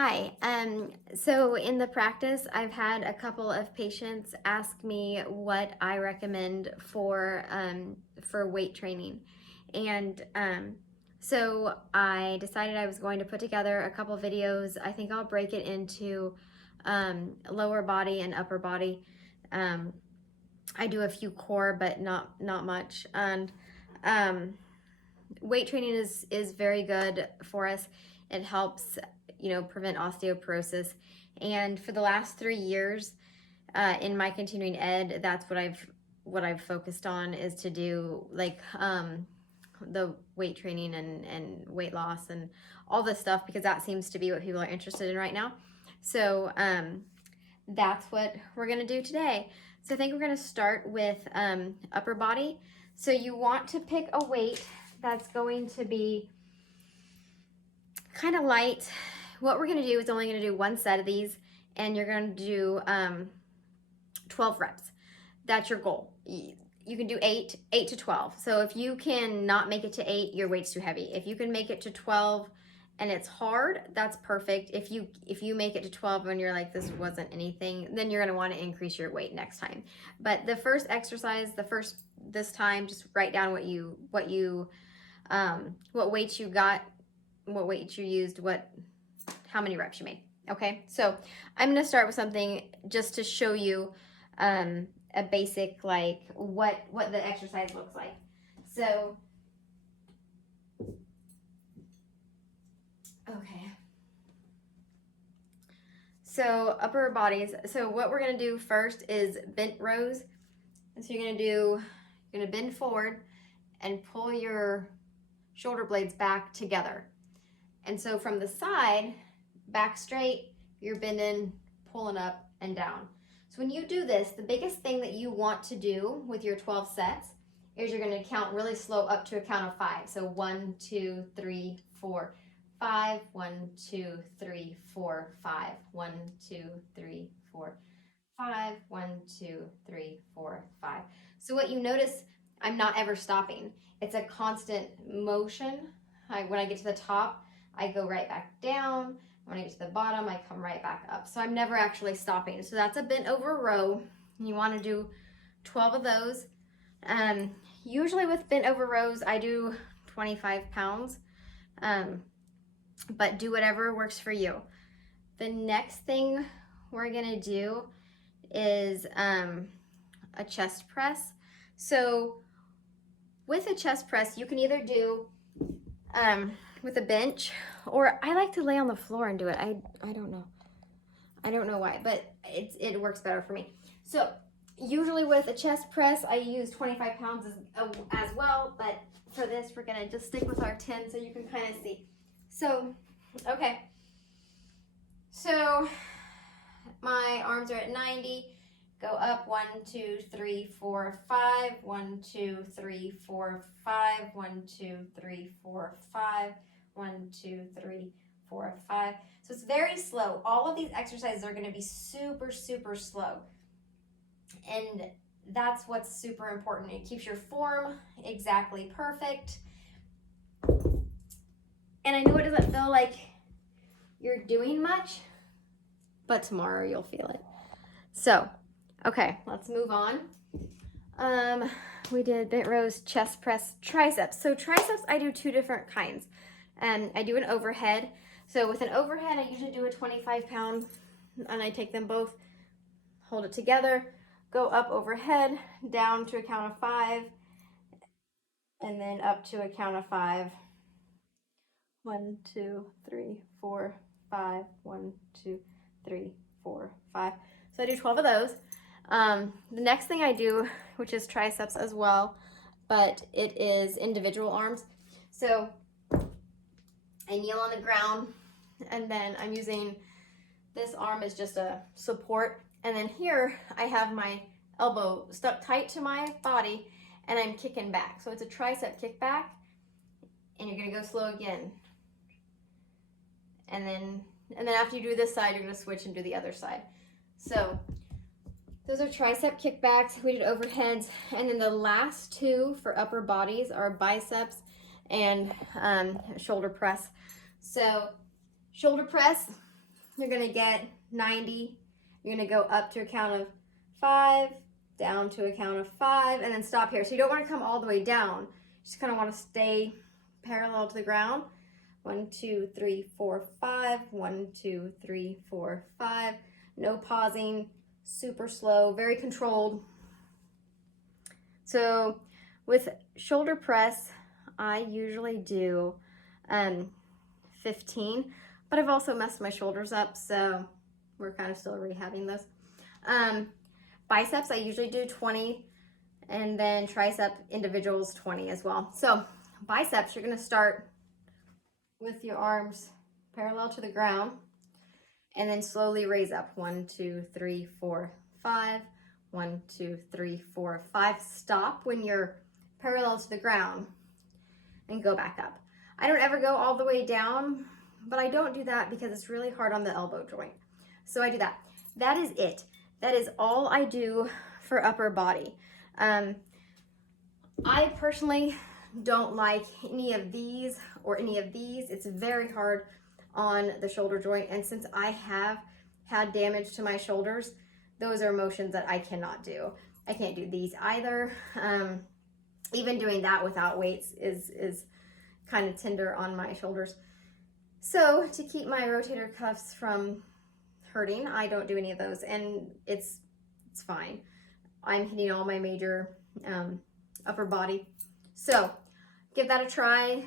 Hi. So in the practice, I've had a couple of patients ask me what I recommend for weight training, and so I decided I was going to put together a couple videos. I think I'll break it into lower body and upper body. Um, I do a few core, but not much. And um, weight training is very good for us. It helps, prevent osteoporosis. And for the last 3 years, in my continuing ed, that's what I've focused on, is to do the weight training and weight loss and all this stuff, because that seems to be what people are interested in right now. So that's what we're gonna do today. So I think we're gonna start with upper body. So you want to pick a weight that's going to be kind of light. What we're going to do is only going to do one set of these, and you're going to do 12 reps. That's your goal. You can do 8 to 12. So if you can not make it to 8, your weight's too heavy. If you can make it to 12 and it's hard, that's perfect. If you make it to 12 and you're like, this wasn't anything, then you're going to want to increase your weight next time. But the first exercise, this time, just write down what weights you got, what weights you used, how many reps you made. Okay, so I'm gonna start with something just to show you a basic, like what the exercise looks like. So, okay. So upper bodies. So what we're gonna do first is bent rows. So you're gonna bend forward and pull your shoulder blades back together. And so from the side, back straight, you're bending, pulling up and down. So when you do this, the biggest thing that you want to do with your 12 sets is you're going to count really slow up to a count of 5. So 1, 2, 3, 4, 5. 1, 2, 3, 4, 5. 1, 2, 3, 4, 5. 1, 2, 3, 4, 5. So what you notice, I'm not ever stopping. It's a constant motion. When I get to the top, I go right back down. When I get to the bottom, I come right back up. So I'm never actually stopping. So that's a bent over row. You want to do 12 of those. Usually with bent over rows, I do 25 pounds, but do whatever works for you. The next thing we're gonna do is a chest press. So with a chest press, you can either do with a bench, or I like to lay on the floor and do it. I don't know. I don't know why, but it works better for me. So usually with a chest press, I use 25 pounds as well, but for this, we're gonna just stick with our 10 so you can kind of see. So, okay. So my arms are at 90. Go up 1, 2, 3, 4, 5. 1, 2, 3, 4, 5. 1, 2, 3, 4, 5. 1, 2, 3, 4, 5. So it's very slow. All of these exercises are going to be super, super slow. And that's what's super important. It keeps your form exactly perfect. And I know it doesn't feel like you're doing much, but tomorrow you'll feel it. So, okay, let's move on. We did bent rows, chest press, triceps. So triceps, I do 2 different kinds. I do an overhead. So with an overhead, I usually do a 25 pound, and I take them both, hold it together, go up overhead, down to a count of 5, and then up to a count of 5. 1, 2, 3, 4, 5. 1, 2, 3, 4, 5. So I do 12 of those. The next thing I do, which is triceps as well, but it is individual arms. So I kneel on the ground, and then I'm using this arm as just a support. And then here I have my elbow stuck tight to my body, and I'm kicking back. So it's a tricep kick back, and you're gonna go slow again. And then after you do this side, you're gonna switch and do the other side. So those are tricep kickbacks. We did overheads. And then the last 2 for upper bodies are biceps and shoulder press. So shoulder press, you're gonna get 90. You're gonna go up to a count of 5, down to a count of 5, and then stop here. So you don't wanna come all the way down. You just kinda wanna stay parallel to the ground. 1, 2, 3, 4, 5. 1, 2, 3, 4, 5. No pausing, super slow, very controlled. So with shoulder press, I usually do 15, but I've also messed my shoulders up, so we're kind of still rehabbing those. Biceps, I usually do 20, and then tricep individuals 20 as well. So biceps, you're gonna start with your arms parallel to the ground, and then slowly raise up. 1, 2, 3, 4, 5. 1, 2, 3, 4, 5. Stop when you're parallel to the ground and go back up. I don't ever go all the way down, but I don't do that because it's really hard on the elbow joint. So I do that. That is it. That is all I do for upper body. I personally don't like any of these or any of these. It's very hard on the shoulder joint, and since I have had damage to my shoulders, those are motions that I cannot do. I can't do these either. Even doing that without weights is kind of tender on my shoulders. So to keep my rotator cuffs from hurting, I don't do any of those, and it's fine. I'm hitting all my major upper body. So give that a try.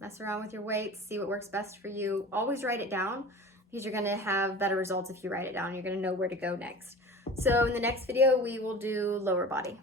Mess around with your weights, see what works best for you. Always write it down, because you're gonna have better results if you write it down. You're gonna know where to go next. So in the next video, we will do lower body.